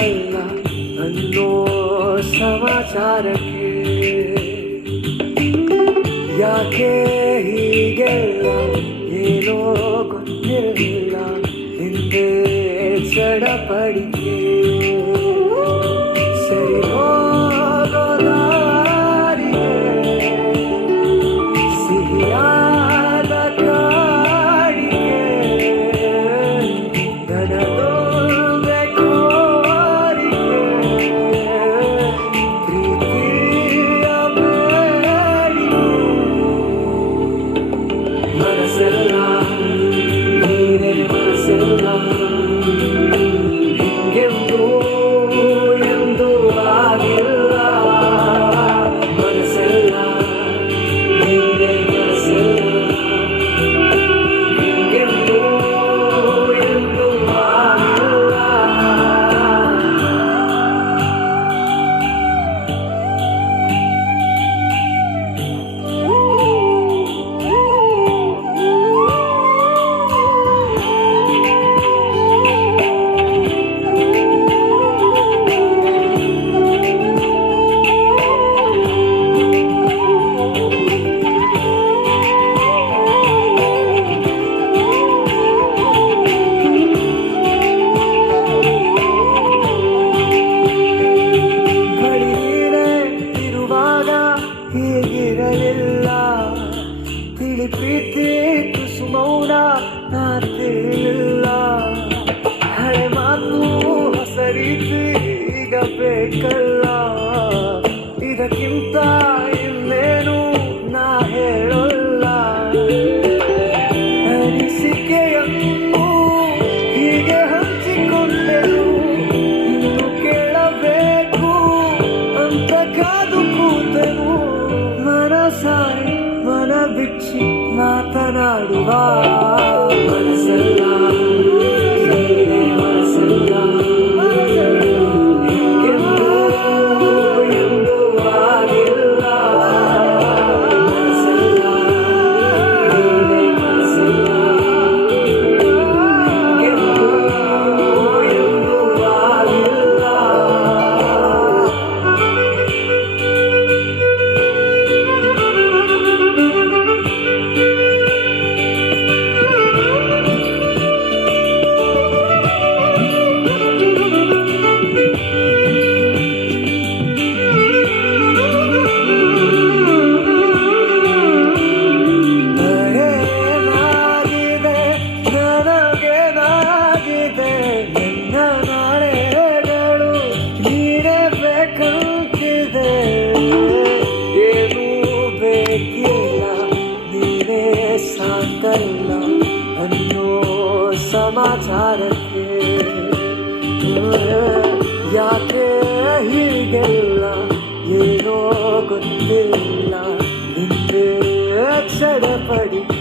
ಸಾಕಲ್ಲ ಅನ್ನೋ ಸಮಾಚಾರಕ್ಕೆ ಯಾಕೆ ಹೀಗೆಲ್ಲ ಏನೋ ಗೊತ್ತಿರಲಿಲ್ಲ ಹಿಂದೆ ಚಡಪಡಿಕೆ ಸರಿ ಹೋಗೋ ದಾರಿಗೆ ಸಿಹಿಯಾದ ಕಾಡಿಗೆ ನನದೊಂದೆ ಕೋರಿಕೆ ಪ್ರೀತಿಯ ಬೇಡಿಕೆ ಮನಸ್ಸೆಲ್ಲ ನೀನೇ ಮನಸ್ಸೆಲ್ಲ ಹಿಂಗೆಂದೂ ಎಂದೂ ಆಗಿಲ್ಲ ಮನಸ್ಸೆಲ್ಲ ನೀನೇ ಮನಸ್ಸೆಲ್ಲ ಹಿಂಗೆಂದೂ ಎಂದೂ ಆಗಿಲ್ಲ ಹೀಗಿರಲಿಲ್ಲ ತಿಳಿ ಪ್ರೀತಿ ತುಸು ಮೌನ ನಾ ತಿಳಿಲಿಲ್ಲ ಹಳೆ ಮಾತು ಹೊಸ ರೀತಿ ಈಗ ಬೇಕಲ್ಲ ಇದಕ್ಕಿಂತ ಇನ್ನೇನು ನಾ ಹೇಳೋಲ್ಲ ಅನಿಸಿಕೆಯನ್ನು ಹೀಗೆ ಹಂಚಿಕೊಂಡೆನು ಇನ್ನು ಕೇಳಬೇಕು ಅಂತ ಕಾದು ಕೂತೆನು ಮನಸಾರೆ ಮನ ಬಿಚ್ಚಿ ಮಾತನಾಡುವ ಮನಸ್ಸೆಲ್ಲ ನೀನೇ ಮನಸ್ಸೆಲ್ಲ ಹಿಂಗೆಂದೂ ಎಂದೂ ಆಗಿಲ್ಲ ಮನಸ್ಸೆಲ್ಲ ನೀನೇ ಮನಸ್ಸೆಲ್ಲ ಹಿಂಗೆಂದೂ ಎಂದೂ ಆಗಿಲ್ಲ ಸಾಕಲ್ಲ ಅನ್ನೋ ಸಮಾಚಾರಕ್ಕೆ ಯಾಕೆ ಹೀಗೆಲ್ಲ ಏನೋ ಗೊತ್ತಿಲ್ಲ ಹಿಂದೆ ಚಡಪಡಿಕೆ